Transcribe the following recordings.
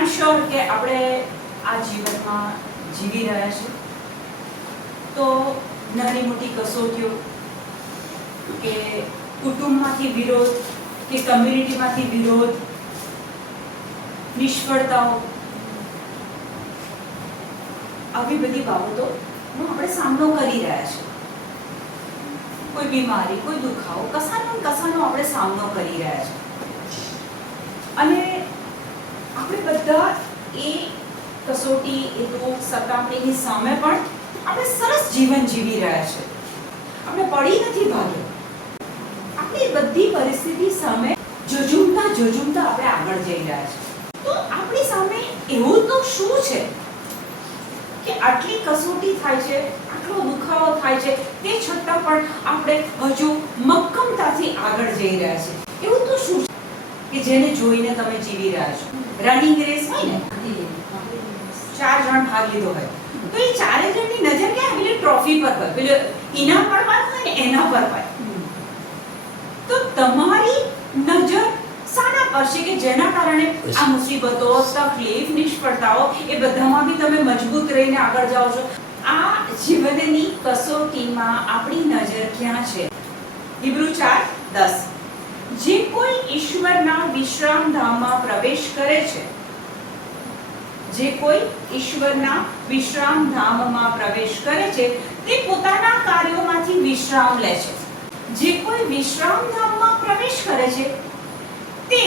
I am sure કે આપણે આ જીવનમાં જીવી રહ્યા છીએ તો નાની મોટી કસોટીઓ કે કુટુંબમાંથી વિરોધ કે કમ્યુનિટીમાંથી વિરોધ, નિષ્ફળતાઓ, આવી બધી બાબતોનો આપણે સામનો કરી રહ્યા છીએ. કોઈ બીમારી, કોઈ દુખાવો, કસાનો આપણે સામનો કરી રહ્યા છીએ. અને આપણે બધા એ કસોટી, એ દુઃખ, સતામણીની સામે પણ આપણે સરસ જીવન જીવી રહ્યા છીએ. આપણે પડી નથી ભાગ્યો. આપણે બધી પરિસ્થિતિ સામે જજુમતા આપણે આગળ જઈ રહ્યા છીએ. તો આપણી સામે એવું તો શું છે કે આટલી કસોટી થાય છે, આટલો દુખાવો થાય છે, તે છતાં પણ આપણે હજુ મક્કમતાથી આગળ જઈ રહ્યા છીએ? એવું તો શું છે કે જેને જોઈને તમે જીવી રહ્યા છો? રનિંગ રેસ હોય ને, 4 જણ ભાગ લીધો હોય તો એ 4 જણની નજર ક્યાં પેલી ટ્રોફી પર હોય, પેલો ઇનામ મળવાનું હોય ને એના પર હોય. તો તમારી નજર શાના પર છે કે જેના કારણે આ મુસીબતો, તકલીફ, નિષ્ફળતાઓ એ બધામાં બી તમે મજબૂત રહીને આગળ જાઓ છો? આ જીવનની કસોટીમાં આપણી નજર ક્યાં છે? હિબ્રુ 4:10 જે કોઈ ઈશ્વરના વિશ્રામધામમાં પ્રવેશ કરે છે, જે કોઈ ઈશ્વરના વિશ્રામધામમાં પ્રવેશ કરે છે તે પોતાના કાર્યોમાંથી વિશ્રામ લે છે. જે કોઈ વિશ્રામધામમાં પ્રવેશ કરે છે તે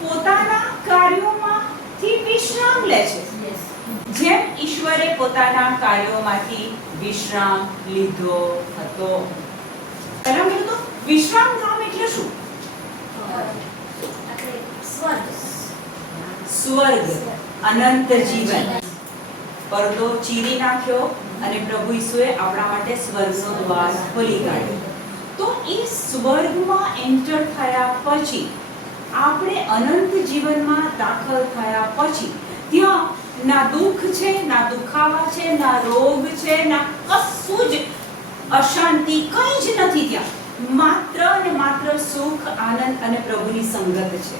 પોતાના કાર્યોમાંથી વિશ્રામ લે છે, જેમ ઈશ્વરે પોતાના કાર્યોમાંથી વિશ્રામ લીધો હતો. પહેલા મેં તો વિશ્રામધામ એટલે શું? સ્વર્ગ, અનંત જીવન. પડદો ચીરી નાખ્યો અને પ્રભુ ઈસુએ આપણા માટે સ્વર્ગનો દ્વાર ખોલી કાઢ્યો. તો એ સ્વર્ગમાં એન્ટર થયા પછી, આપણે અનંત જીવનમાં દાખલ થયા પછી ત્યાં ના દુઃખ છે, ના દુખાવા છે, ના રોગ છે, ના કશું જ અશાંતિ, કંઈ જ નથી. ત્યાં માત્ર અને માત્ર સુખ, આનંદ અને પ્રભુની સંગત છે.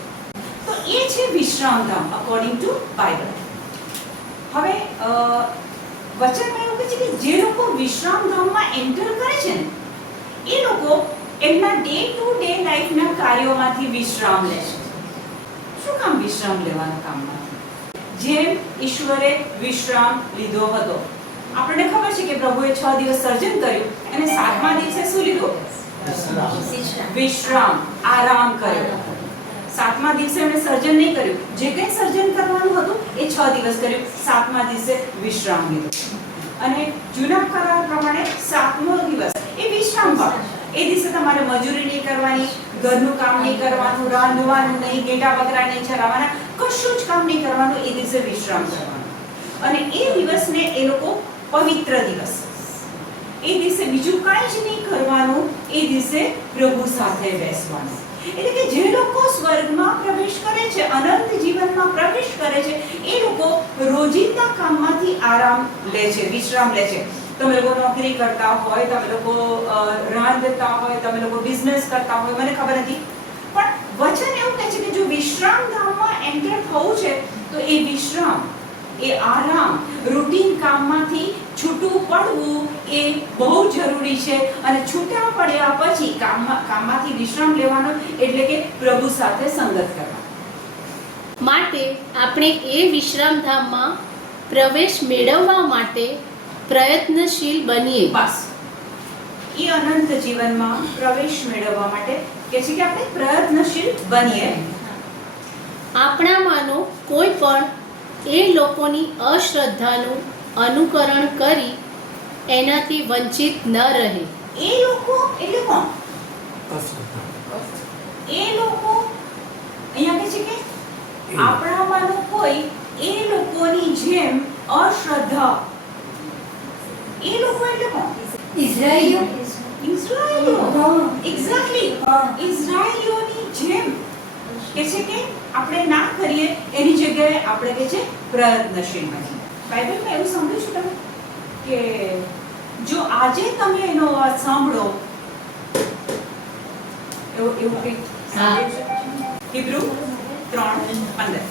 તો એ છે વિશ્રામધામ અકોર્ડિંગ ટુ બાઇબલ. હવે વચનમાં એવું કહે છે કે જે લોકો વિશ્રામધામમાં એન્ટર કરે છે ને એ લોકો એમના ડે ટુ ડે લાઈફના કાર્યોમાંથી વિશ્રામ લે છે. શું કામ વિશ્રામ લેવાના કામમાંથી? જેમ ઈશ્વરે વિશ્રામ લીધો હતો. આપણને ખબર છે કે પ્રભુએ 6 દિવસ સર્જન કર્યું અને 7મા દિવસે શું લીધું? વિશ્રામ, આરામ કર્યો. 7મા દિવસે એમણે સર્જન નહીં કર્યું. જે કંઈ સર્જન કરવાનું હતું એ 6 દિવસ કર્યું. 7મા દિવસે વિશ્રામ લીધો. અને જૂના કરાર પ્રમાણે 7મો દિવસ એ વિશ્રામ પાડો. એ દિવસે તમારે મજૂરી નહીં કરવાની, ઘરનું કામ નહીં કરવાનું, રાંધવાનું નહીં, ઘેટા બકરા નહીં ચરાવવાના, કશું જ કામ નહીં કરવાનું. એ દિવસે વિશ્રામ કરવાનું. અને એ દિવસને એ લોકો પવિત્ર દિવસ, એ દિવસે બીજું કાંઈ જ નહીં કરવાનું. એ દિવસે પ્રભુ સાથે બેસવાનું. એટલે કે જે લોકો સ્વર્ગમાં પ્રવેશ કરે છે, અનંત જીવનમાં પ્રવેશ કરે છે, એ લોકો રોજિંદા કામમાંથી આરામ લે છે, વિશ્રામ લે છે. તમે લોકો નોકરી કરતા હોય, તમે લોકો રાંધતા હોય, તમે લોકો બિઝનેસ કરતા હોય, મને ખબર નથી, પણ વચન એવું કહે છે કે જો વિશ્રામધામમાં એન્ટર થવું છે તો એ વિશ્રામ, એ આરામ, રૂટીન કામમાંથી છૂટું પડવું એ બહુ જરૂરી છે. અને છૂટા પડ્યા પછી કામમાંથી વિશ્રામ લેવાનો એટલે કે પ્રભુ સાથે સંગત કરવાનો. માટે આપણે એ વિશ્રામધામમાં પ્રવેશ મેળવવા માટે પ્રયત્નશીલ બનીએ. બસ એ અનંત જીવનમાં પ્રવેશ મેળવવા માટે કે છે કે આપણે પ્રયત્નશીલ બનીએ. આપણામાંનો કોઈ પણ એ લોકોની અશ્રદ્ધાનું અનુકરણ કરી એનાથી વંચિત ન રહે. એ લોકો એટલે કોણ? એ લોકો અહીંયા કહે છે કે આપણામાંનો કોઈ એ લોકોની જેમ અશ્રદ્ધા. એ લોકો એટલે કોણ? ઇઝરાયલીઓ. એક્ઝેક્ટલી. ઇઝરાયલીઓની જેમ કે છે કે આપણે ના કરીએ એની જગ્યાએ આપણે કે છે પ્રયત્નશીલ બનીએ. બાઇબલમાં એવું સાંભળ્યું છે તમે કે જો આજે તમે એનો અવાજ સાંભળો, એવું કંઈક સાંભળ્યું છે? હિબ્રુ 3:15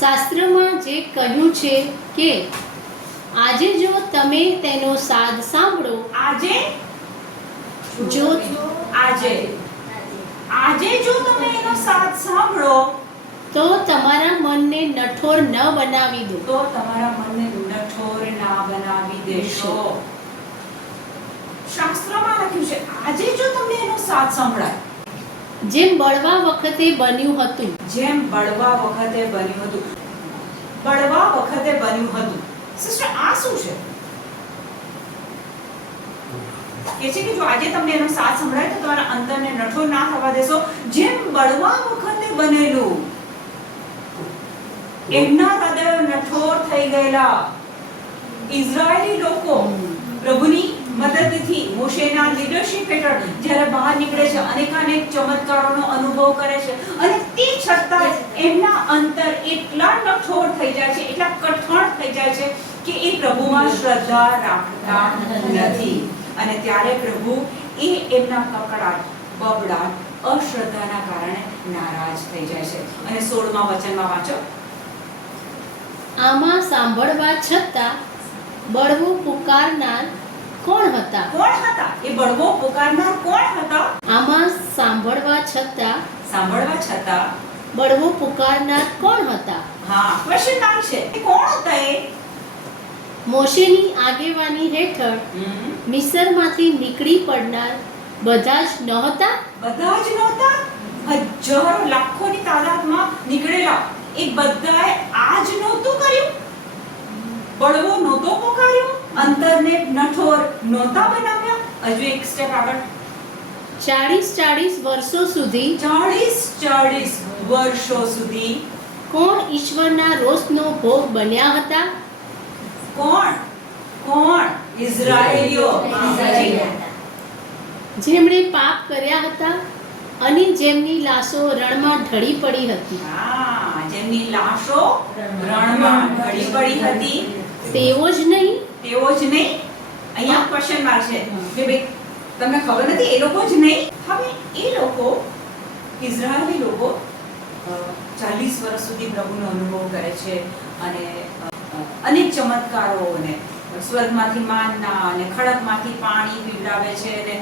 શાસ્ત્રમાં જે કહ્યું છે કે આજે જો તમે તેનો સાદ સાંભળો, આજે જો આજે જો તમે એનો સાથ સાંભળો તો તમારા મનને નઠોર ન બનાવી દો. તો તમારા મનને નઠોર ના બનાવી દેશો. શાસ્ત્રમાં લખ્યું છે આજે જો તમને એનો સાથ સંભળાય, જેમ બળવા વખતે બન્યું હતું. જેમ બળવા વખતે બન્યું હતું. બળવા વખતે બન્યું હતું. સિસ્ટર, આ શું છે? કે છે કે જો આજે તમને એનો સાથ સંભળાય તો તમારા અંતરને નઠોર ના થવા દેશો, જેમ બળવા વખતે બનેલું. એમના હૃદયો નઠોર થઈ ગયેલા ઇઝરાયેલી લોકો પ્રભુની મદદથી મોશેના લીડરશિપ હેઠળ જ્યારે બહાર નીકળે છે, અનેકાનેક ચમત્કારોનો અનુભવ કરે છે, અને તે છતાં એમના અંતર એટલા નઠોર થઈ જાય છે, એટલા કઠણ થઈ જાય છે કે એ પ્રભુમાં શ્રદ્ધા રાખતા નથી. અને ત્યારે પ્રભુ એ એમના કકડાટ, બબડાટ, અશ્રદ્ધાના કારણે નારાજ થઈ જાય છે. અને 16મા વચનમાં વાંચો. આમાં સાંભળવા છતાં બળવો પુકારનાર કોણ હતા? કોણ હતા એ બળવો પુકારનાર? કોણ હતા? આમાં સાંભળવા છતાં બળવો પુકારનાર કોણ હતા? હા, ક્વેશ્ચન માર્ક છે. એ કોણ હતા? એ મોશેની આગેવાની હેઠળ મિસરમાંથી નીકળી પડનાર બધા જ નહોતા? બધા જ નહોતા. હજારો લાખોની તાદાદમાં નીકળેલા એ બધાએ આ જ નહોતું કર્યું. બળવો નહોતો પોકાર્યો, અંતરને નઠોર નહોતા બનાવ્યા. હજુ એક સ્ટેપ આગળ. 40 વર્ષો સુધી 40 વર્ષો સુધી કોણ ઈશ્વરના રોષનો ભોગ બન્યા હતા? કોણ? ઇઝરાયેલીઓ. જેમણે પાપ કર્યા હતા અને જેમની લાશો રણમાં ઢળી પડી હતી. હા, જેમની લાશો રણમાં ઢળી પડી હતી. તેઓ જ નહીં. અહીંયા ક્વેશ્ચન માર્ક છે કે ભાઈ તમને ખબર નથી એ લોકો જ નહીં. હવે એ લોકો, ઇઝરાયેલી લોકો 40 વર્ષ સુધી પ્રભુનો અનુભવ કરે છે અને અનેક ચમત્કારો અને સ્વર્ગમાંથી માનના અને ખડકમાંથી પાણી પીવડાવે છે અને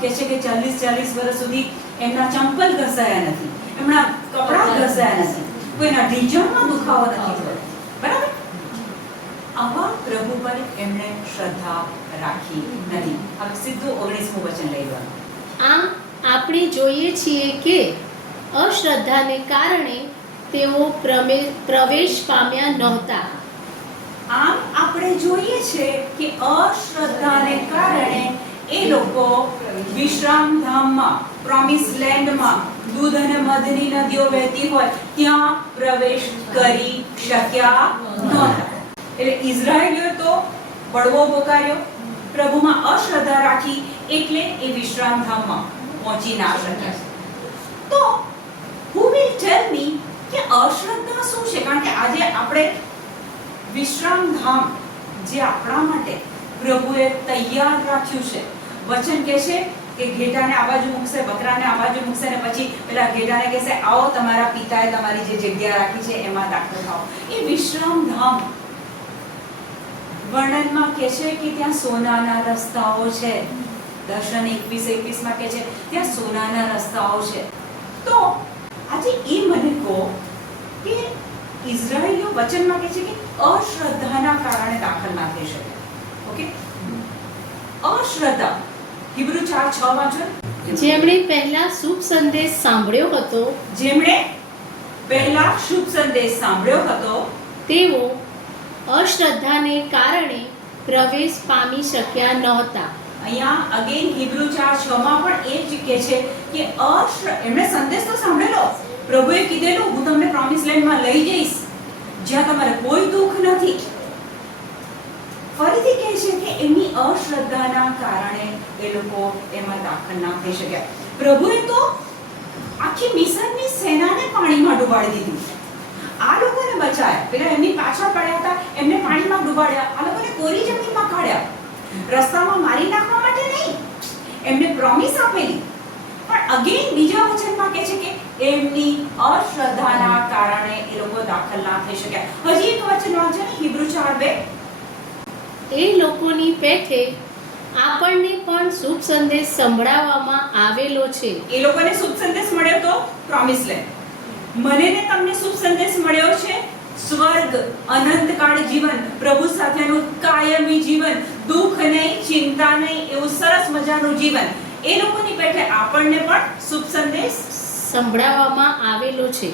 કહે છે કે 40 વર્ષ સુધી એમના ચંપલ ઘસાયા નથી, એમના કપડાં ઘસાયા નથી, કોઈના ઢીંચણમાં દુખાવો નથી થયો. બરાબર? આવા પ્રભુ પર એમણે શ્રદ્ધા રાખી નથી. હવે સીધું 19મું વચન લઈ લેવાનું. આમ આપણે જોઈએ છીએ કે અશ્રદ્ધાને કારણે તેઓ પ્રવેશ પામ્યા નહોતા. આમ આપણે જોઈએ છે કે અશ્રદ્ધાને કારણે એ લોકો વિશ્રામધામમાં, પ્રોમિસ લેન્ડમાં, દૂધ અને મધની નદીઓ વહેતી હોય ત્યાં પ્રવેશ કરી શક્યા નહોતા. એટલે ઇઝરાયેલીઓ તો બળવો પોકાર્યો, પ્રભુમાં અશ્રદ્ધા રાખી, એટલે એ વિશ્રામધામમાં પહોંચી ના શક્યા. તો who will tell me કે અશ્રદ્ધા શું છે? કારણ કે આજે આપણે વિશ્રામધામ જે આપણા માટે પ્રભુએ તૈયાર રાખ્યું છે. વચન કહે છે કે ઘેટાને આ બાજુ મૂકશે, બકરાને આ બાજુ મૂકશે, અને પછી પેલા ઘેટાને કહેશે આવો તમારા પિતાએ તમારી જે જગ્યા રાખી છે એમાં દાખલ થાઓ. એ વિશ્રામધામ વર્ણનમાં કહે છે કે ત્યાં સોનાના રસ્તાઓ છે. દર્શન 21:21 કહે છે ત્યાં સોનાના રસ્તાઓ છે. તો આજે એ મને કહો કે ઇઝરાયેલીઓ વચનમાં કહે છે કે અશ્રદ્ધાના કારણે દાખલ ના થઈ શકે. ઓકે, અશ્રદ્ધા. હિબ્રુ 4:6 વાંચો. જેમણે પહેલા શુભ સંદેશ સાંભળ્યો હતો, તેઓ અશ્રદ્ધાને કારણે પ્રવેશ પામી શક્યા નહોતા. અહીંયા અગેન હિબ્રુ 4:6 માં પણ એ જ કહે છે કે એમણે સંદેશ તો સાંભળેલો, પ્રભુએ કીધેલું હું તમને પ્રોમિસ લેન્ડમાં લઈ જઈશ જ્યાં તમારે કોઈ દુઃખ નથી. ફરીથી કહે છે કે એમની અશ્રદ્ધાના કારણે એ લોકો એમાં દાખલ ના થઈ શક્યા. પ્રભુએ તો આખી મિસરની સેનાને પાણીમાં ડૂબાડી દીધી. આ લોકોને બચાયા. પેલા એમની પાછળ પડ્યા હતા એમને પાણીમાં ડૂબાડ્યા. આ લોકોને કોરી જમીનમાં કાઢ્યા. રસ્તામાં મારી નાખવા માટે નહીં, એમને પ્રોમિસ આપેલી. પણ અગેન બીજા વચનમાં કહે છે કે એમની અશ્રદ્ધાના કારણે એ લોકો દાખલ ના થઈ શક્યા. હજી એક વચન વાંચો ને, હિબ્રુ 4:2. એ લોકોની પેઠે આપણને પણ શુભ સંદેશ સંભળાવવામાં આવેલો છે. એ લોકોને શુભ સંદેશ મળ્યો તો પ્રોમિસ લેન્ડ. મને ને તમને શુભ સંદેશ મળ્યો છે સ્વર્ગ, અનંતકાળ જીવન, પ્રભુ સાથેનું કાયમી જીવન, દુઃખ નહીં, ચિંતા નહીં, એવું સરસ મજાનું જીવન. એ લોકોની પેઠે આપણને પણ શુભ સંદેશ સંભળાવવામાં આવેલો છે.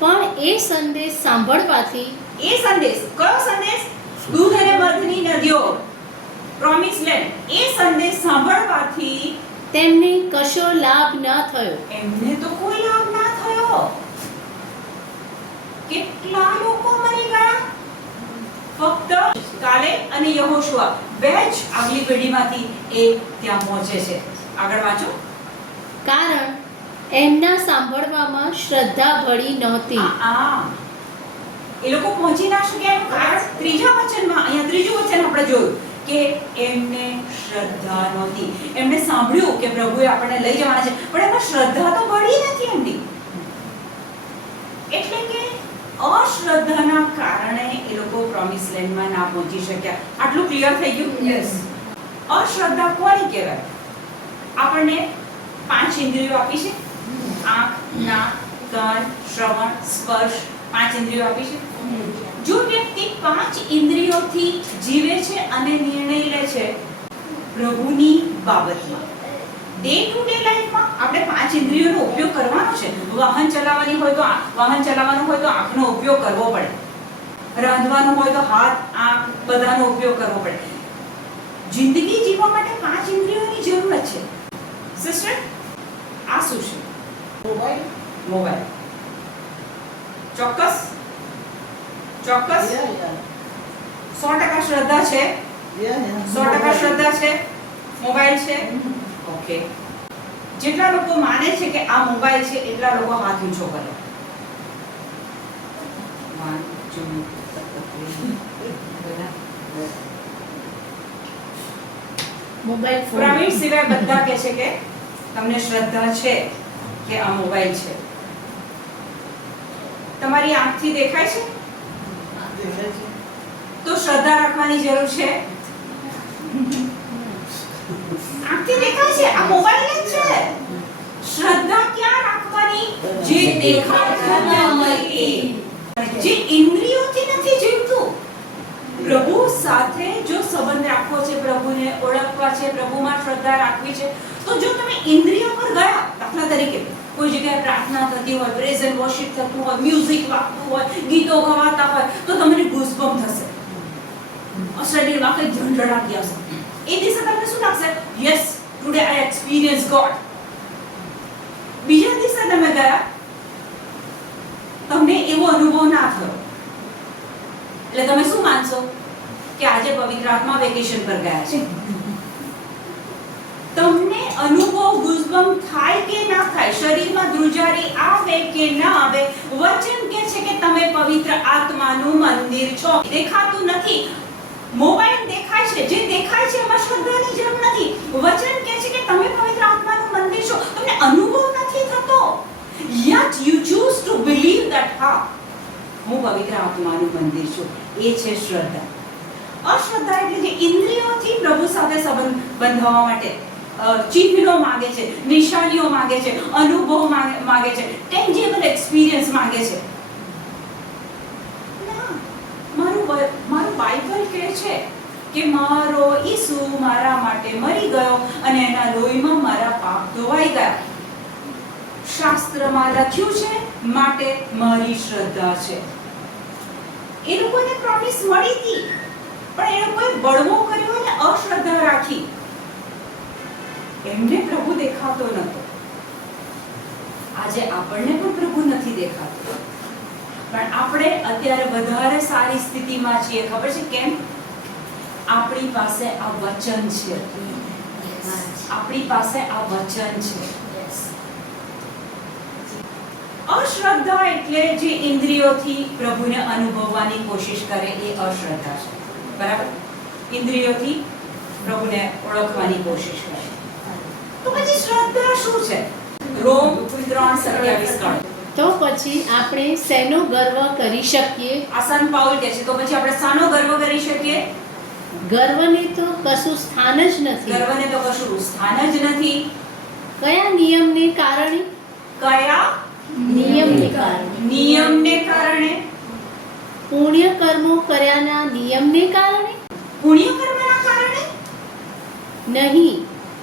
પણ એ સંદેશ સાંભળવાથી એ સંદેશ, કયો સંદેશ? દૂધ અને મધની નદીઓ, પ્રોમિસ લેન્ડ. એ સંદેશ સાંભળવાથી તેમને કશો લાભ ન થયો. એમને તો કોઈ લાભ ના થયો. કેટલા લોકો મરી ગયા? ફક્ત કાલે અને યહોશુઆ બે જ આગલી પેઢીમાંથી એ ત્યાં પહોંચે છે. આગળ વાંચો. કારણ એમના સાંભળવામાં શ્રદ્ધા ભળી નહોતી. એ લોકો પહોંચી ના શક્યા એનું કારણ ત્રીજા વચનમાં, અહીંયા ત્રીજું વચન આપણે જોયું કે એમને શ્રદ્ધા નહોતી. એમને સાંભળ્યું કે પ્રભુએ આપણને લઈ જવાના છે, પણ એમાં શ્રદ્ધા તો ભળી નથી એમની. એટલે કે અશ્રદ્ધાના કારણે એ લોકો પ્રોમિસ લેન્ડમાં ના પહોંચી શક્યા. આટલું ક્લિયર થઈ ગયું? યસ. અશ્રદ્ધા કોને કહેવાય? આપણને 5 ઇન્દ્રિયો આપી છે. આંખ, નાક, કાન, શ્રવણ, સ્પર્શ, 5 ઇન્દ્રિયો આપી છે. જો વ્યક્તિ 5 ઇન્દ્રિયોથી જીવે છે અને નિર્ણય લે છે પ્રભુની બાબતમાં, ડે ટુ ડે લાઈફમાં આપણે 5 ઇન્દ્રિયોનો ઉપયોગ કરવાનો છે. વાહન ચલાવવાનું હોય તો આંખનો ઉપયોગ કરવો પડે. રાંધવાનું હોય તો હાથ, આંખ બધાનો ઉપયોગ કરવો પડે. જિંદગી જીવવા માટે 5 ઇન્દ્રિયોની જરૂરત છે. સિસ્ટર, આ શું છે? મોબાઈલ. ચોક્કસ 100% શ્રદ્ધા છે. 100% શ્રદ્ધા છે. મોબાઈલ છે. ઓકે. જેટલા લોકો માને છે કે આ મોબાઈલ છે એટલા લોકો હાથ ઊંચો કરે. 1 2 મોબાઈલ ફોન. પ્રવીણ સિવાય બધા કહે છે કે તમને શ્રદ્ધા છે કે આ મોબાઈલ છે. તમારી આંખથી દેખાય છે તો શ્રદ્ધા રાખવાની જરૂર છે. આંખથી દેખાય છે, આ મોબાઈલ જ છે. શ્રદ્ધા ક્યાં રાખવાની? જે દેખાતું નથી, જે ઇન્દ્રિયોથી નથી જીવતું. પ્રભુ સાથે જો સંબંધ રાખવો છે, પ્રભુને ઓળખવા છે, પ્રભુમાં શ્રદ્ધા રાખવી છે, તો જો તમે ઇન્દ્રિયો પર ગયા, દાખલા તરીકે કોઈ જગ્યાએ પ્રાર્થના થતી હોય, પ્રેઝ એન્ડ વર્શિપ થતું હોય, મ્યુઝિક વાગતું હોય, ગીતો ગવાતા હોય, તો તમને ગૂઝબમ્પ થશે. શરીરમાં કંઈ ધડધડાટ આવશે. એ દિવસે તમને શું લાગશે? Yes, today I experience God. બીજા દિવસે તમે ગયા, તમને એવો અનુભવ ના થયો. એટલે તમે શું માનશો કે આજે પવિત્ર આત્મા વેકેશન પર ગયા છે. તમને અનુભવ ગુઝબમ્પ થાય કે ના થાય, શરીરમાં ધ્રુજારી આવે કે ના આવે, વચન કહે છે કે તમે પવિત્ર આત્માનું મંદિર છો. દેખાતું નથી. મોબાઈલ દેખાય છે, જે દેખાય છે એમાં શ્રદ્ધાની જરૂર નથી. વચન કહે છે કે તમે પવિત્ર આત્માનું મંદિર છો. તમને અનુભવ નથી થતો, yet you choose to believe that હા, હું પવિત્ર આત્માનું મંદિર છું. એ છે શ્રદ્ધા. અશ્રદ્ધા એટલે જે ઇન્દ્રિયોથી પ્રભુ સાથે સંબંધ બંધાવવા માટે ચિહ્નો માંગે છે, નિશાનીઓ માંગે છે, અનુભવ માંગે છે, ટેન્જેબલ એક્સપિરિયન્સ માંગે છે. મારું બાઇબલ કહે છે કે મારો ઈસુ મારા માટે મરી ગયો અને એના લોહીમાં મારા પાપ ધોવાઈ ગયા. શાસ્ત્રમાં લખ્યું છે, માટે મારી શ્રદ્ધા છે. એ લોકોને પ્રોમિસ મળી હતી, પણ એ લોકોએ બળવો કર્યો અને અશ્રદ્ધા રાખી. એમને પ્રભુ દેખાતો નતો. આજે આપણને પણ પ્રભુ નથી દેખાતો, પણ આપણે અત્યારે વધારે સારી સ્થિતિમાં છીએ. ખબર છે કેમ? આપણી પાસે આ વચન છે. આપણી પાસે આ વચન છે. અશ્રદ્ધા એટલે જે ઇન્દ્રિયોથી પ્રભુને અનુભવવાની કોશિશ કરે એ અશ્રદ્ધા છે. બરાબર? ઇન્દ્રિયોથી પ્રભુને ઓળખવાની કોશિશ કરે. તો પછી શ્રદ્ધા શું છે? રોમ 3:27 કાઢો. તો પછી આપણે શેનો ગર્વ કરી શકીએ? આ સંત પાઉલ કહે છે, તો પછી આપણે શાનો ગર્વ કરી શકીએ? ગર્વને તો કશું સ્થાન જ નથી. ગર્વને તો કશું સ્થાન જ નથી. કયા નિયમને કારણે? કયા નિયમને કારણે. નિયમને કારણે? પુણ્ય કર્મો કર્યાના નિયમને કારણે પુણ્ય કર્મના કારણે નહીં,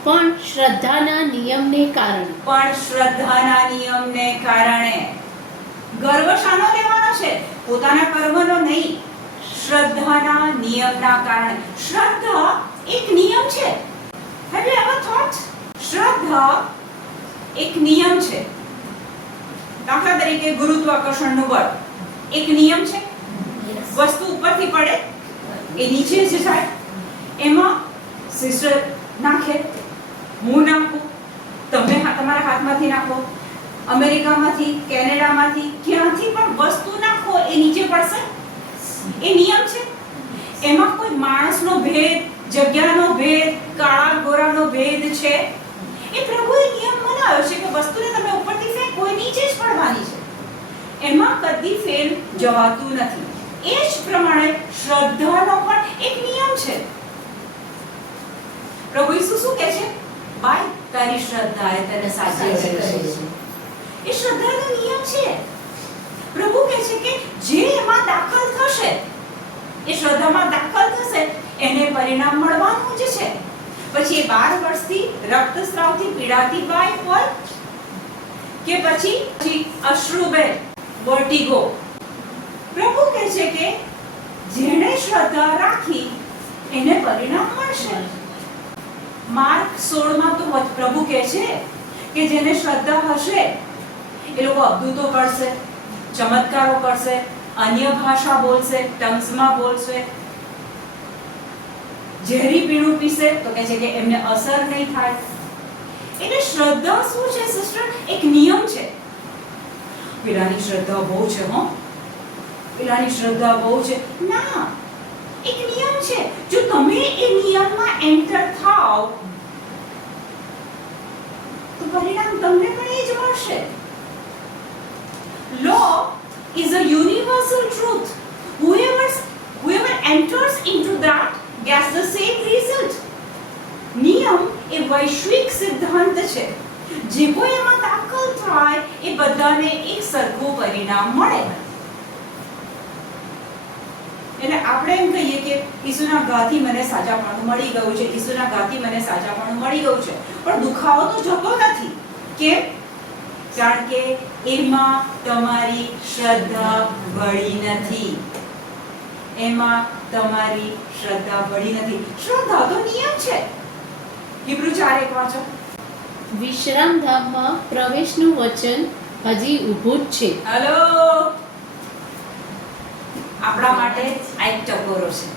પણ શ્રદ્ધાના નિયમને કારણે. પણ શ્રદ્ધાના નિયમને કારણે. ગર્વ શાનો લેવાનો છે? પોતાના કર્મનો નહીં, શ્રદ્ધાના નિયમના કારણે. શ્રદ્ધા એક નિયમ છે. Have you ever thought? શ્રદ્ધા એક નિયમ છે. દાખલા તરીકે ગુરુત્વાકર્ષણનું બળ એક નિયમ છે. વસ્તુ ઉપરથી પડે એ નીચે જ જાય. એમાં સિસ્ટર નાખે, હું નાખું, તમે તમારા હાથમાંથી નાખો, અમેરિકામાંથી, કેનેડામાંથી, ક્યાંથી પણ વસ્તુ નાખો એ નીચે પડશે. એ નિયમ છે. એમાં કોઈ માણસનો ભેદ, જગ્યાનો ભેદ, કાળા ગોરાનો ભેદ છે? એ પ્રભુએ નિયમ બનાવ્યો છે કે વસ્તુને તમે ઉપરથી ફેંકો એ નીચે જ પડવાની છે. એમાં કદી ફેલ જવાતું નથી. એ જ પ્રમાણે શ્રદ્ધાનો પણ એક નિયમ છે. પ્રભુ ઈસુ શું કહે છે? બાય તારી શ્રદ્ધાએ તને સાચી કરી છે. એ શ્રદ્ધાનો નિયમ છે. પ્રભુ કહે છે કે જે એમાં દાખલ થશે, એ શ્રદ્ધામાં દાખલ થશે, એને પરિણામ મળવાનું જ છે. પછી એ 12 વર્ષથી રક્તસ્રાવથી પીડાતી બાઈ હોય કે પછી અશ્રુબેન, વર્ટિગો, પ્રભુ કહે છે કે જેણે શ્રદ્ધા રાખી એને પરિણામ મળશે. માર્ક 16 તો પ્રભુ કહે છે કે જેને શ્રદ્ધા હશે એ લોકો અદ્ભુતો કરશે, ચમત્કારો કરશે, અન્ય ભાષા બોલશે, ટંગ્સમાં બોલશે. ઝેરી પીણું પીશે તો કહે છે કે એમને અસર નહીં થાય. એટલે શ્રદ્ધા શું છે સિસ્ટર? એક નિયમ છે. પેલાની શ્રદ્ધા બહુ છે, હો, પેલાની શ્રદ્ધા બહુ છે, ના, એક નિયમ છે. જો તમે એ નિયમમાં એન્ટર થાઓ તો પરિણામ તમને પણ એ જ મળશે. Law is a universal truth. Whoever enters into that gets the same result. નિયમ એ વૈશ્વિક સિદ્ધાંત છે. જે કોઈ એમાં દાખલ થાય એ બધાને એક સરખું પરિણામ મળે. એટલે આપણે એમ કહીએ કે ઈસુના ઘાથી મને સાજાપણું મળી ગયું છે, ઈસુના ઘાથી મને સાજાપણું મળી ગયું છે, પણ દુખાવો તો જતો નથી. કેમ? કારણ કે એમાં તમારી શ્રદ્ધા ભળી નથી. એમાં તમારી શ્રદ્ધા ભળી નથી. શ્રદ્ધા તો નિયમ છે. હિબ્રુ 4:1 વાંચો. વિશ્રામધામમાં પ્રવેશનું વચન હજી ઊભું જ છે. હેલો, આપણા માટે આ એક ટકોરો છે,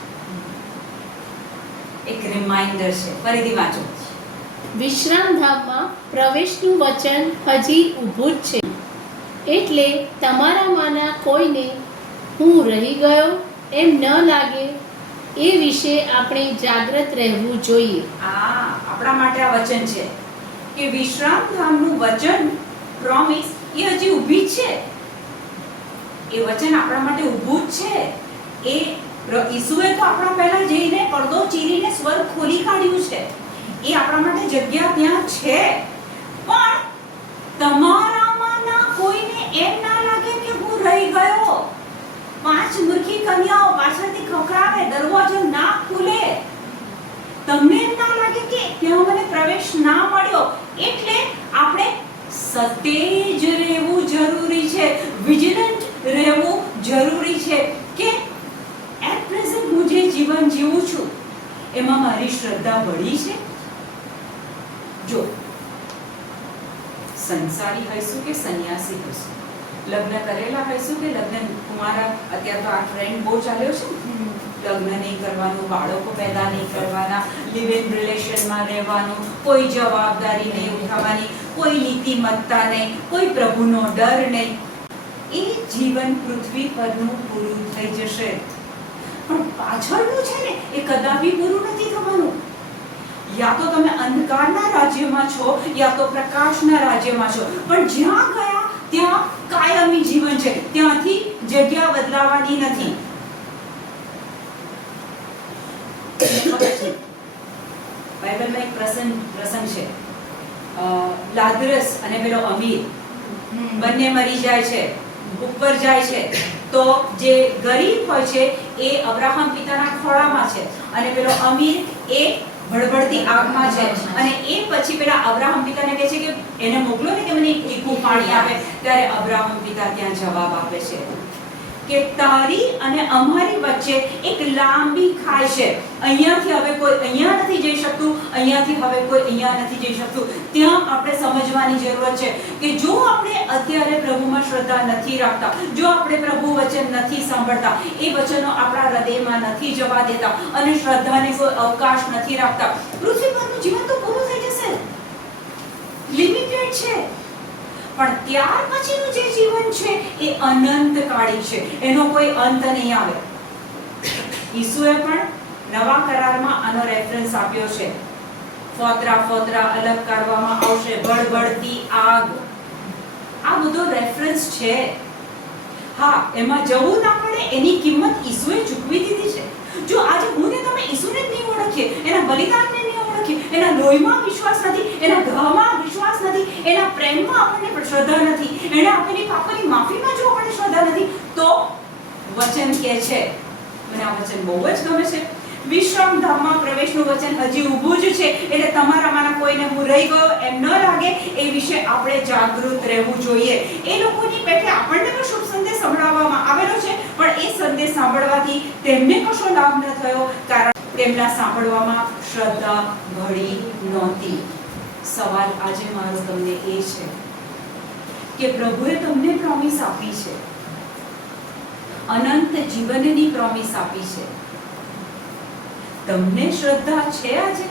એક રિમાઇન્ડર છે. ફરીથી વાંચો. વિશ્રામધામમાં પ્રવેશનું વચન હજી ઊભું જ છે. એટલે તમારામાંના કોઈને હું રહી ગયો એમ ન લાગે એ વિશે આપણે જાગૃત રહેવું જોઈએ. આપણા માટે આ વચન છે કે વિશ્રામધામનું વચન, પ્રોમિસ, એ હજી ઊભી જ છે. એ વચન આપણા માટે ઊભું જ છે. એ ઈસુએ તો આપણા પહેલા જઈને પડદો ચીરીને સ્વર્ગ ખોલી કાઢ્યું છે. એ આપણા માટે જગ્યા ત્યાં છે. પણ તમારામાંના કોઈને એમ ના લાગે કે હું રહી ગયો. 5 મૂર્ખી કન્યાઓ પાછળથી ખખડાવે, દરવાજો ના ખુલે. તમને એમ ના લાગે કે ત્યાં મને પ્રવેશ ના મળ્યો. એટલે આપણે સતેજ રહેવું જરૂરી છે, વિજિલન્ટ રહેવું જરૂરી છે કે એટ પ્રેઝન્ટ હું જે જીવન જીવું છું એમાં મારી શ્રદ્ધા ભળી છે. જો સંસારી હઈશું કે સંન્યાસી હઈશું, લગ્ન કરેલા હઈશું કે લગ્ન કુમારા, અત્યારે તો આ ટ્રેન્ડ બહુ ચાલ્યો છે. લગ્ન નહીં કરવાનું, બાળકો પેદા નહીં કરવાના, લિવ ઇન રિલેશનમાં રહેવાનું, કોઈ જવાબદારી નહીં ઉઠાવવાની, કોઈ નીતિમત્તા નહીં, કોઈ પ્રભુનો ડર નહીં. એ જીવન પૃથ્વી પરનું પૂરું થઈ જશે. પણ પાછળનું છે ને એ કદાપી પૂરું નથી થવાનું. યા તો તમે અંધકારના રાજ્યમાં છો યા તો પ્રકાશના રાજ્યમાં છો, પણ જ્યાં ગયા ત્યાં કાયમી જીવન છે, ત્યાંથી જગ્યા બદલાવાની નથી. બાઇબલમાં એક પ્રસંગ છે, લાઝરસ અને પેલો અમીર બંને મરી જાય છે, ઉપર જાય છે, તો જે ગરીબ હોય છે એ અબ્રાહમ પિતાના ખોળામાં છે અને પેલો અમીર એ ભડભડતી આગમાં છે. અને એ પછી પેલા અબ્રાહમ પિતાને કહે છે કે એને મોકલો ને કે મને એક ટીપું પાણી આપે. ત્યારે અબ્રાહમ પિતા ત્યાં જવાબ આપે છે કે તારી અને અમારી વચ્ચે એક લાંબી ખાઈ છે, અહીંયાથી હવે કોઈ અહીંયા નથી જઈ શકતું, અહીંયાથી હવે કોઈ અહીંયા નથી જઈ શકતું. ત્યાં આપણે સમજવાની જરૂર છે કે જો આપણે અત્યારે પ્રભુમાં શ્રદ્ધા નથી રાખતા, જો આપણે પ્રભુ વચન નથી સાંભળતા, એ વચનો આપણા હૃદયમાં નથી જવા દેતા અને શ્રદ્ધાને કોઈ અવકાશ નથી રાખતા, પૃથ્વી પરનું જીવન તો પૂરું થઈ જશે, લિમિટેડ છે. પણ ત્યાર પછીનું જે જીવન છે એ અનંતકાળી છે, એનો કોઈ અંત નહીં આવે. ઈસુએ પણ નવા કરારમાં આનો રેફરન્સ આપ્યો છે. ફોતરા અલગ કરવામાં આવશે, બળબળતી આગ, આ બધો રેફરન્સ છે. હા, એમાં જવું ના પડે એની કિંમત ઈસુએ ચૂકવી દીધી છે. જો આજે હું ને તમે ઈસુને જ નહીં ઓળખીએ, એના બલિદાનને નહીં ઓળખીએ, એના લોહીમાં વિશ્વાસ નથી, એના ઘામાં વિશ્વાસ નથી, એના પ્રેમમાં આપણને શ્રદ્ધા નથી, એને આપેલી પાપની માફીમાં જો આપણને શ્રદ્ધા નથી, તો વચન કહે છે, મને આ વચન બહુ જ ગમે છે, વિશ્રામ ધામમાં પ્રવેશનું વચન હજી ઊભું જ છે. એટલે તમારામાંના કોઈને હું રહી ગયો એમ ન લાગે એ વિશે આપણે જાગૃત રહેવું જોઈએ. એ લોકોની પેટે આપણને પણ શુભ સંદેશ સંભળાવવામાં આવેલો છે, પણ એ સંદેશ સાંભળવાથી તેમને કશો લાભ ન થયો, કારણ તેમના સાંભળવામાં શ્રદ્ધા ભળી નહોતી. સવાલ આજે મારો તમને એ છે કે પ્રભુએ તમને પ્રોમિસ આપી છે, અનંત જીવનની પ્રોમિસ આપી છે, તમને શ્રદ્ધા છે? આજે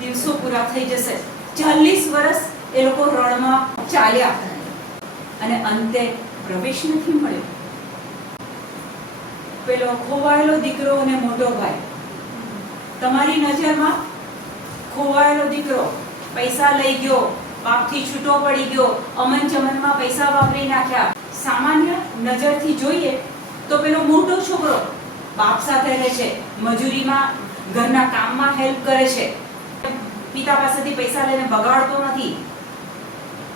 દિવસો પૂરા થઈ જશે, 40 વર્ષ એ લોકો રણમાં ચાલ્યા અને અંતે પ્રવેશ નથી મળ્યો. પેલો ખોવાયેલો દીકરો અને મોટો ભાઈ, તમારી નજરમાં ખોવાયેલો દીકરો પૈસા લઈ ગયો, બાપથી છૂટો પડી ગયો, અમન ચમનમાં પૈસા વાપરી નાખ્યા. સામાન્ય નજરથી જોઈએ તો પેલો મોટો છોકરો બાપ સાથે રહે છે, મજૂરીમાં ઘરના કામમાં હેલ્પ કરે છે, પિતા પાસેથી પૈસા લઈને બગાડતો નથી.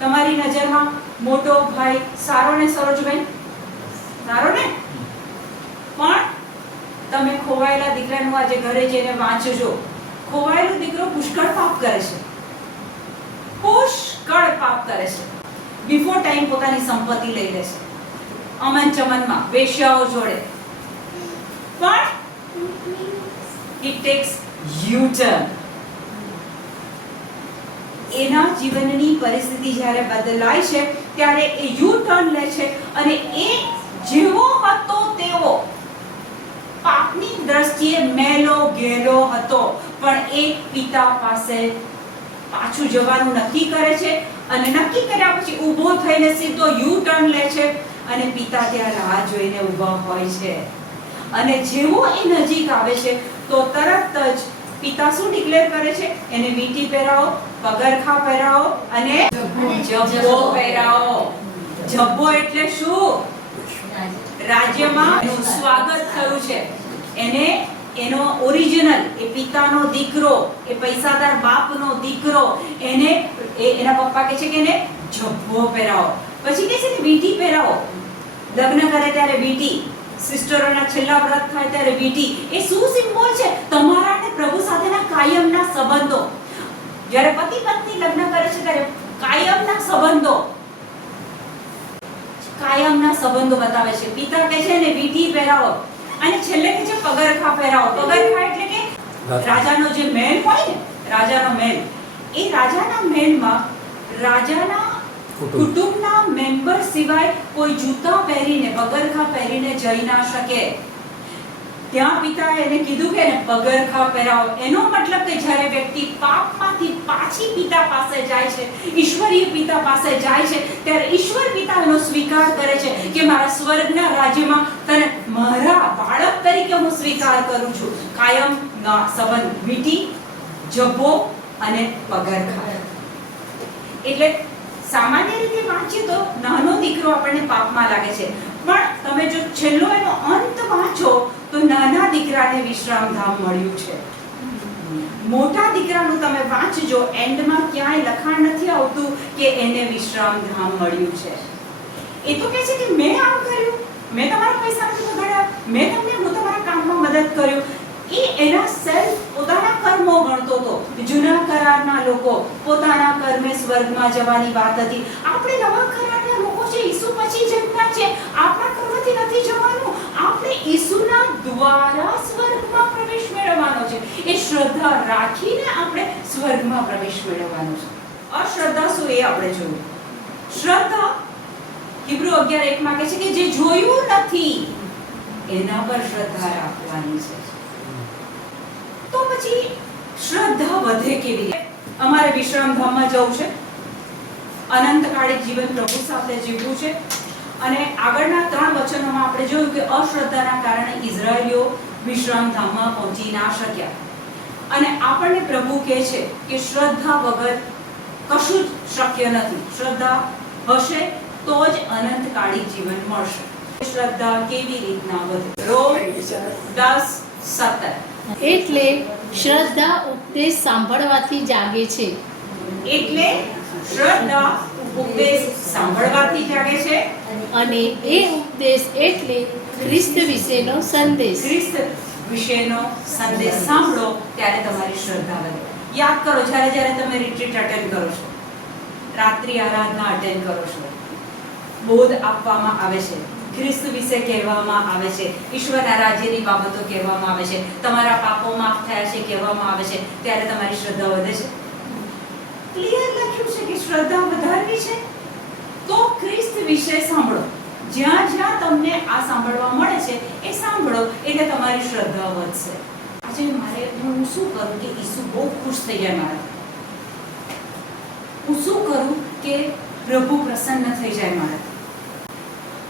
તમારી નજરમાં મોટો ભાઈ સારો ને સરોજભાઈ? સારો ને? પણ તમે ખોવાયેલા દીકરાનું આજે ઘરે જઈને વાંચજો. ખોવાયેલો દીકરો પુષ્કળ પાપ કરે છે, પુષ્કળ પાપ કરે છે. બિફોર ટાઈમ પોતાની સંપત્તિ લઈ લે છે, અમન ચમનમાં વેશ્યાઓ જોડે. પણ it takes U-turn. એના જીવનની પરિસ્થિતિ જ્યારે બદલાય છે ત્યારે એ U-turn લે છે અને એ જેવો હતો તેવો પાપની દ્રષ્ટિએ મેલો ઘેલો હતો, પણ એ પિતા પાસે પાછું જવાનું નક્કી કરે છે અને નક્કી કર્યા પછી ઊભો થઈને સીધો U-turn લે છે અને પિતા ત્યાં રાહ જોઈને ઊભા હોય છે. અને જેવો એ નજીક આવે છે તો તરત જ પિતા શું ડિક્લેર કરે છે? એને વીંટી પહેરાવો, પગરખા પહેરાવો અને જબ્બો પહેરાવો. જબ્બો એટલે શું? રાજ્યમાં એનું સ્વાગત થયું છે. એને એનો ઓરિજિનલ, એ પિતાનો દીકરો, એ પૈસાદાર બાપનો દીકરો, એને એના પપ્પા કહે છે કે એને જબ્બો પહેરાવો. પછી કહે છે કે વીંટી પહેરાવો. લગ્ન કરે ત્યારે વીંટી, સિસ્ટરોના છેલ્લા વ્રત થાય ત્યારે વીંટી. એ શું સિમ્બોલ છે? તમારા અને પ્રભુ સાથેના કાયમના સંબંધો. જ્યારે પતિ પત્ની લગ્ન કરે છે ત્યારે કાયમના સંબંધો બતાવે છે. પિતા કહે છે ને વીંટી પહેરાવો અને છેલ્લે કહે છે પગરખા પહેરાવો. પગરખા એટલે કે રાજાનો જે મહેલ હોય ને, રાજાનો મહેલ, એ રાજાના મહેલમાં રાજાના કુટુંબના મેમ્બર સિવાય કોઈ જૂતા પહેરીને, પગરખા પહેરીને જઈ ના શકે. ત્યાં પિતાએ એને કીધું કે એને પગરખા પહેરાવો. એનો મતલબ કે જ્યારે વ્યક્તિ પાપમાંથી પાછી પિતા પાસે જાય છે, ઈશ્વરીય પિતા પાસે જાય છે, ત્યારે ઈશ્વર પિતા એનો સ્વીકાર કરે છે કે મારા સ્વર્ગના રાજ્યમાં તને મારા બાળક તરીકે હું સ્વીકાર કરું છું, કાયમ સંબંધ વીંટી, જબ્બો અને પગરખાં. એટલે સામાન્ય રીતે વાંચીએ તો નાનો દીકરો આપણને પાપમાં લાગે છે, પણ તમે જો છેલ્લો એનો અંત વાંચો તો નાના દીકરાને વિશ્રામધામ મળ્યું છે. મોટા દીકરાનું તમે વાંચજો, એન્ડમાં ક્યાંય લખાણ નથી આવતું કે એને વિશ્રામધામ મળ્યું છે. એ તો કહે છે કે મેં આમ કર્યું, મેં તમારા પૈસા નથી બગાડ્યા, હું તમારા કામમાં મદદ કર્યું. એ એના સેલ્ફ પોતાના કર્મો ગણતો હતો. જૂના કરારના લોકો પોતાના કર્મે સ્વર્ગમાં જવાની વાત હતી. આપણે નવા કરારના લોકો છે, ઈસુ પછી જન્મ્યા છે, આપણા કર્મથી નથી જવાનું, આપણે ઈસુના દ્વારા સ્વર્ગમાં પ્રવેશ મેળવવાનો છે. એ શ્રદ્ધા રાખીને આપણે સ્વર્ગમાં પ્રવેશ મેળવવાનો છે. અશ્રદ્ધા શું એ આપણે જોયું. શ્રદ્ધા હિબ્રુ 11:1 માં કહે છે કે જે જોયું નથી એના પર શ્રદ્ધા રાખવાની છે. તો પછી શ્રદ્ધા વધે કેવી રીતે? અમારે વિશ્રામધામમાં જવું છે, અનંતકાળી જીવન પ્રભુ સાથે જીવવું છે. અને આગળના 3 વચનોમાં આપણે જોયું કે અશ્રદ્ધાના કારણે ઇઝરાયલીઓ વિશ્રામધામમાં પહોંચી ના શક્યા. અને આપણને પ્રભુ કહે છે કે શ્રદ્ધા વગર કશું જ શક્ય નથી. શ્રદ્ધા હશે તો જ અનંતકાળી જીવન મળશે. શ્રદ્ધા કેવી રીતના વધે? રોમ 10:17. એટલે શ્રદ્ધા ઉપદેશ સાંભળવાથી જાગે છે. એટલે શ્રદ્ધા ઉપદેશ સાંભળવાથી જાગે છે. અને એ ઉપદેશ એટલે ખ્રિસ્ત વિશેનો સંદેશ. ખ્રિસ્ત વિશેનો સંદેશ સાંભળો ત્યારે તમારી શ્રદ્ધા વધે. યાદ કરો, જ્યારે તમે રિટ્રીટ અટેન્ડ કરો છો, રાત્રિ આરાધના અટેન્ડ કરો છો, બોધ આપવામાં આવે છે, ખ્રિસ્ત વિશે કહેવામાં આવે છે, ઈશ્વરના રાજ્યની બાબતો કહેવામાં આવે છે, તમારા પાપો માફ થયા છે કહેવામાં આવે છે, ત્યારે તમારી શ્રદ્ધા વધે છે. ક્લિયર લખ્યું છે કે શ્રદ્ધા વધારવી છે તો ખ્રિસ્ત વિશે સાંભળો. જ્યાં તમને આ સાંભળવા મળે છે એ સાંભળો, એટલે તમારી શ્રદ્ધા વધશે. આજે હું શું કરું કે ઈસુ બહુ ખુશ થઈ જાય મારાથી? હું શું કરું કે પ્રભુ પ્રસન્ન થઈ જાય મારાથી?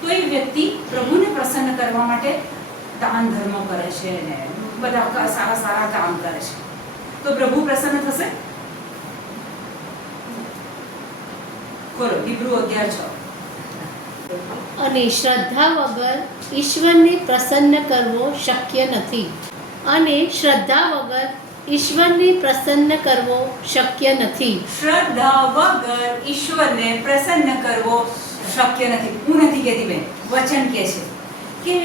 તો એ વ્યક્તિ પ્રભુને પ્રસન્ન કરવા માટે દાન ધર્મ કરે છે ને બધા સારા કામ કરે છે, તો પ્રભુ પ્રસન્ન થશે? બોલો, હિબ્રુ 11:6. અને શ્રદ્ધા વગર ઈશ્વરને પ્રસન્ન કરવો શક્ય નથી. અને શ્રદ્ધા વગર ઈશ્વરને પ્રસન્ન કરવો શક્ય નથી. શ્રદ્ધા વગર ઈશ્વરને પ્રસન્ન કરવો શક્ય નથી. હું નથી કહેતી બેન, વચન કહે છે કે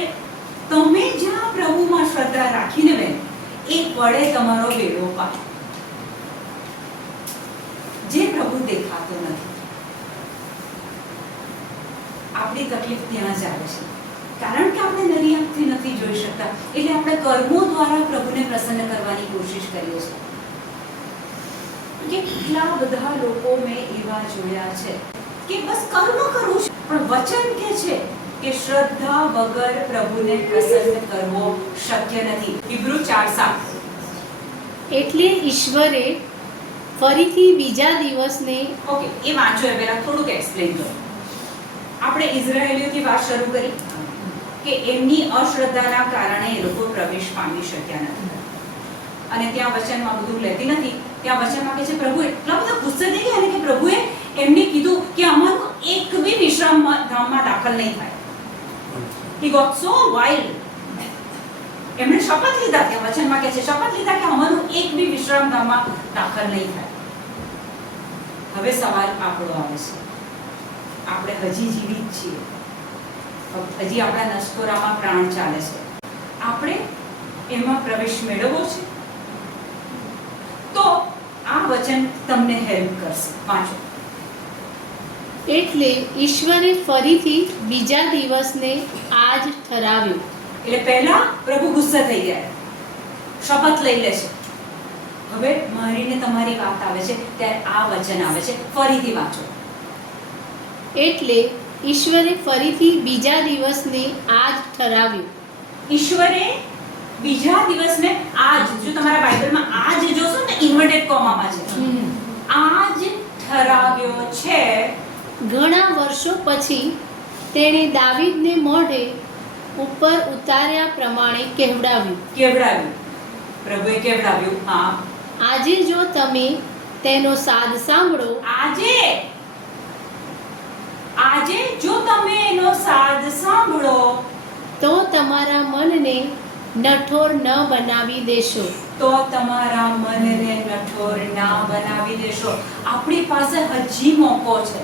તમે જ્યાં પ્રભુમાં શ્રદ્ધા રાખીને બેન, એ પડે તમારો બેડો પાર. જે પ્રભુ દેખાતો નથી, આપણી તકલીફ ત્યાં જ આવે છે, કારણ કે આપણે નરી આંખથી નથી જોઈ શકતા. એટલે આપણે કર્મો દ્વારા પ્રભુને પ્રસન્ન કરવાની કોશિશ કરીએ છીએ. કેટલા બધા લોકો મેં એવા જોયા છે કે બસ કર્મ કરું છું, પણ વચન કહે છે કે શ્રદ્ધા વગર પ્રભુને પ્રસન્ન કરવો શક્ય નથી. હિબ્રુ 4:7. એટલે ઈશ્વરે ફરીથી બીજા દિવસને ઓકે, એ વાંચો એ પહેલા થોડુંક એક્સપ્લેન કરો. આપણે ઇઝરાયેલીઓથી વાત શરૂ કરી કે એમની અશ્રદ્ધાના કારણે એ લોકો પ્રવેશ પામી શક્યા નથી. અને ત્યાં વચનમાં બધું લેતી નથી. ત્યાં વચનમાં કહે છે પ્રભુ એટલા બધા ગુસ્સે થઈ ગયા કે પ્રભુએ એમને કીધું કે અમારું એક બી વિશ્રામ ધામમાં દાખલ નહીં થાય. He got so wild. એમણે શપથ લીધા, ત્યાં વચનમાં કહે છે શપથ લીધા કે અમારું એક બી વિશ્રામ ધામમાં દાખલ નહીં થાય. હવે સવાલ આપણો આવે છે, આપણે હજી જીવિત છીએ, હજી આપણા નસકોરામાં પ્રાણ ચાલે છે, આપણે એમાં પ્રવેશ મેળવવો છે? તો આ વચન તમને હેલ્પ કરશે. વાંચો. એટલે ઈશ્વરે ફરીથી બીજા દિવસને આજ ઠરાવ્યો. એટલે પહેલા પ્રભુ ગુસ્સે થઈ ગયા, શપથ લઈ લે છે. હવે મારી ને તમારી વાત આવે છે ત્યારે આ વચન આવે છે, ફરીથી વાંચો. એટલે ઈશ્વરે ફરીથી બીજા દિવસને આજ ઠરાવ્યો. ઈશ્વરે બીજા દિવસને આજ, જો તમારા બાઇબલમાં આજ જોશો ને ઇન્વર્ટેડ કોમામાં છે, આજ ઠરાવ્યો છે. ઘણા વર્ષો પછી તેણે દાવીદને મોઢે ઉપર ઉતાર્યા પ્રમાણે કેવડાવ્યું. પ્રભુએ કેવડાવ્યું. હા, આજે જો તમે તેનો સાદ સાંભળો આજે જો તમે એનો સાદ સાંભળો તો તમારા મનને નઠોર ન બનાવી દેશો. તો તમારા મનને નઠોર ના બનાવી દેશો. આપણી પાસે હજી મોકો છે.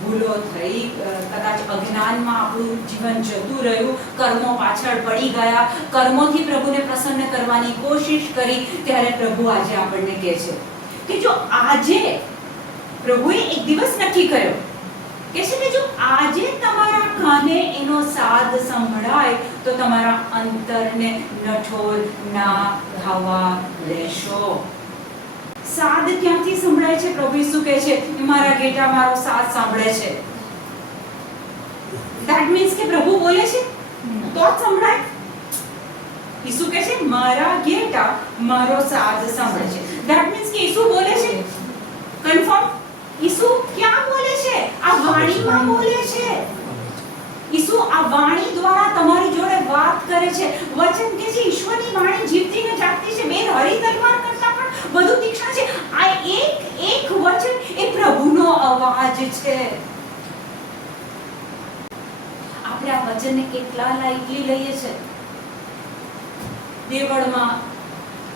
ભૂલો થઈ, કદાચ અજ્ઞાનમાં આપણું જીવન જતું રહ્યું, કર્મો પાછળ પડી ગયા, કર્મોથી પ્રભુને પ્રસન્ન કરવાની કોશિશ કરી, ત્યારે પ્રભુ આજે આપણને કહે છે કે જો આજે પ્રભુએ એક દિવસ નક્કી કર્યો કે છે કે જો આજે તમારા કાને એનો સાદ સંભળાય તો તમારા અંતરને નઠોર ના થવા દેશો. સાદ ક્યાંથી સંભળાય છે? પ્રભુ ઈસુ કહે છે કે મારા ઘેટા મારો સાદ સાંભળે છે. ધેટ મીન્સ કે પ્રભુ બોલે છે તો જ સંભળાય. ઈસુ કહે છે મારા ઘેટા મારો સાદ સાંભળે છે. ધેટ મીન્સ કે ઈસુ બોલે છે. કન્ફર્મ. ઈસુ ક્યાં બોલે છે? આ વાણીમાં બોલે છે. ઈસુ આ વાણી દ્વારા તમારી જોડે વાત કરે છે. વચન કે છે ઈશ્વરની વાણી જીવતી ને જાગતી છે, બે ધારી તલવાર કરતા પણ વધુ તીક્ષ્ણ છે. આ એક વચન એ પ્રભુનો અવાજ છે. આપણે આ વચનને કેટલા લાઈટલી લઈએ છે. દેવળમાં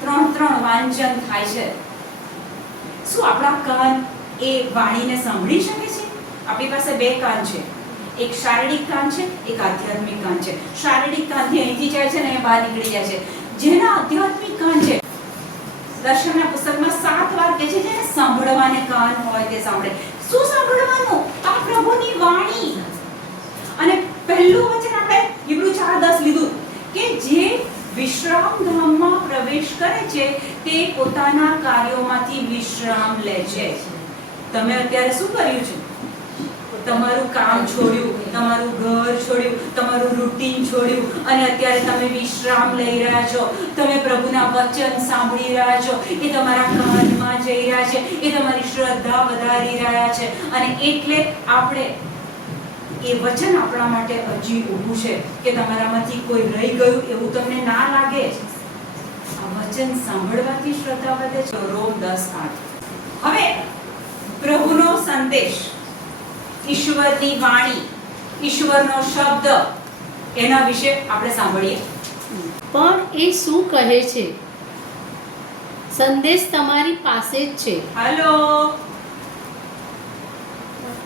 3 વાંચન થાય છે. શું આપણા કાન એ વાણીને સાંભળી શકે છે? આપણી પાસે 2 કાન છે. એક શારીરિક કાન છે, એક આધ્યાત્મિક કાન છે. શારીરિક કાનથી અહીંથી જાય છે ને બહાર નીકળી જાય છે. જેના આધ્યાત્મિક કાન છે, દર્શનના પુસ્તકમાં 7 વાર કહે છે જેને સાંભળવાને કાન હોય તે સાંભળે. શું સાંભળવાનું? આ પ્રભુની વાણી. અને પહેલું વચન આપણે હિબ્રુ 4:10 લીધું કે જે વિશ્રામધામમાં પ્રવેશ કરે છે તે પોતાના કાર્યોમાંથી વિશ્રામ લે છે. તમે અત્યારે શું કર્યું છે? તમારું કામ છોડ્યું, તમારું ઘર છોડ્યું, તમારું રૂટીન છોડ્યું અને અત્યારે તમે વિશ્રામ લઈ રહ્યા છો. તમે પ્રભુના વચન સાંભળી રહ્યા છો. એ તમારા કાનમાં જઈ રહ્યા છે. એ તમારી શ્રદ્ધા વધારી રહ્યા છે. અને એટલે આપણે એ વચન આપણા માટે હજી ઊભું છે કે તમારામાંથી કોઈ રહી ગયું એવું તમને ના લાગે. આ વચન સાંભળવાથી શ્રદ્ધા વધે છે. રોમ 10:8. હવે પ્રભુનો સંદેશ, ઈશ્વરની વાણી, ઈશ્વરનો શબ્દ, એના વિશે આપણે સાંભળીએ. પણ એ શું કહે છે? સંદેશ તમારી પાસે જ છે. હાલો,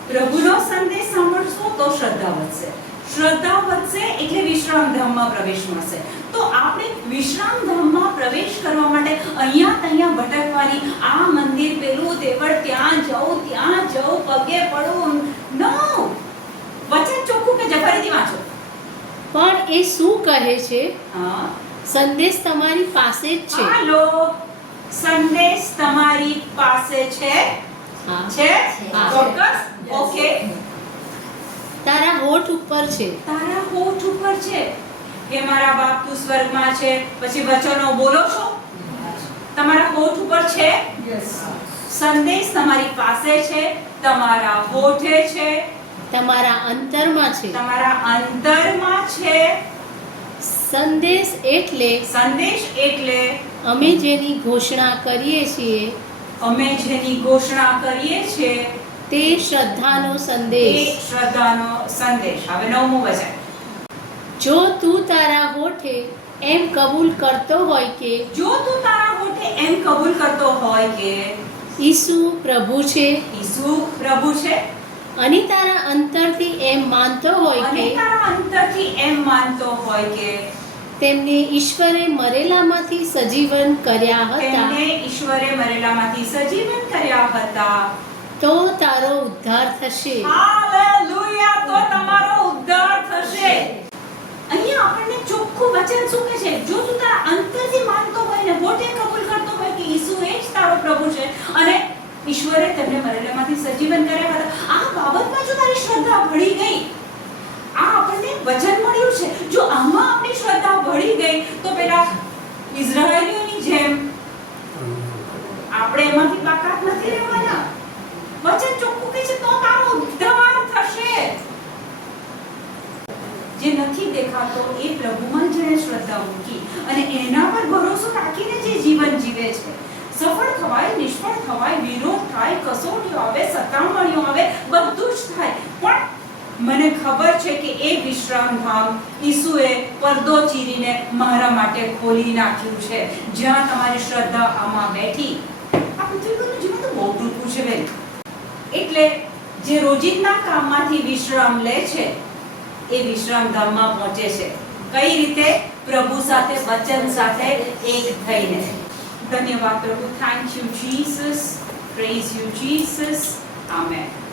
પ્રભુનો સંદેશ સાંભળશો તો શ્રદ્ધા વધશે. શ્રદ્ધા વધશે એટલે વિશ્રામધામમાં પ્રવેશ મળશે. તો આપણે વિશ્રામધામમાં પ્રવેશ કરવા માટે અહીંયા ત્યાં ભટકવાની, આ મંદિર, પેલું દેવળ, ત્યાં જવું, પગે પડવું, નો. વચન ચોખ્ખું કે ફરીથી વાંચો. પણ એ શું કહે છે? હા, સંદેશ તમારી પાસે જ છે. હાલો, સંદેશ તમારી પાસે છે. હા. છે? હા. ચોક્કસ. ઓકે. તારા હોઠ ઉપર છે. તારા હોઠ ઉપર છે. હે મારા બાપ તું સ્વર્ગમાં છે. પછી વચનો બોલો છો. તમારા હોઠ ઉપર છે. સંદેશ તમારી પાસે છે, તમારા હોઠે છે, તમારા અંતરમાં છે. તમારા અંતરમાં છે. સંદેશ એટલે અમે જેની ઘોષણા કરીએ છીએ તે શ્રદ્ધાનો સંદેશ. હવે 9મું વચન. જો તું તારા હોઠે એમ કબૂલ કરતો હોય કે ઈસુ પ્રભુ છે અને તારા અંતરથી એમ માનતો હોય કે તેમને ઈશ્વરે મરેલામાંથી સજીવન કર્યા હતા તો તારો ઉદ્ધાર થશે. હાલેલુયા! તો તમારો ઉદ્ધાર થશે. અહીંયા આપણને ચોખ્ખું વચન શું કહે છે? જો તું તારા અંતરથી માનતો હોય ને હોઠે કબૂલ કરતો હોય કે ઈસુ એ જ તારો પ્રભુ છે અને ઈશ્વરે તેમને મરેલામાંથી સજીવન કર્યા હતા, આ બાબતમાં જો તારી શ્રદ્ધા ભળી ગઈ, આ આપણને વચન મળ્યું છે, જો આમાં આપણી શ્રદ્ધા ભળી ગઈ તો પેલા ઇઝરાયેલીઓની જેમ આપણે એમાંથી બાકાત નથી રહેવાના. વચન ચોખ્ખું કહે છે તો તારો ઉદ્ધાર થશે. જે નથી દેખાતો એ પ્રભુમાં જેણે શ્રદ્ધા મૂકી અને એના પર ભરોસો રાખીને જે જીવન જીવે છે, સફળ થવાય, નિષ્ફળ થવાય, વિરોધ થાય, કસોટીઓ આવે, સતામણીઓ આવે, બધું જ થાય, પણ મને ખબર છે કે એ વિશ્રામધામ ઈસુએ પડદો ચીરીને મારા માટે ખોલી નાખ્યું છે, જ્યાં તમારી શ્રદ્ધા આમાં બેઠી. આ પૃથ્વી પરનું જીવન તો બહુ ટૂંકું છે બેન. એટલે જે રોજિંદા કામમાંથી વિશ્રામ લે છે એ વિશ્રામધામમાં પહોંચે છે. કઈ રીતે? પ્રભુ સાથે, વચન સાથે એક થઈને. ધન્યવાદ પ્રભુ. Thank you Jesus. Praise you Jesus. Amen.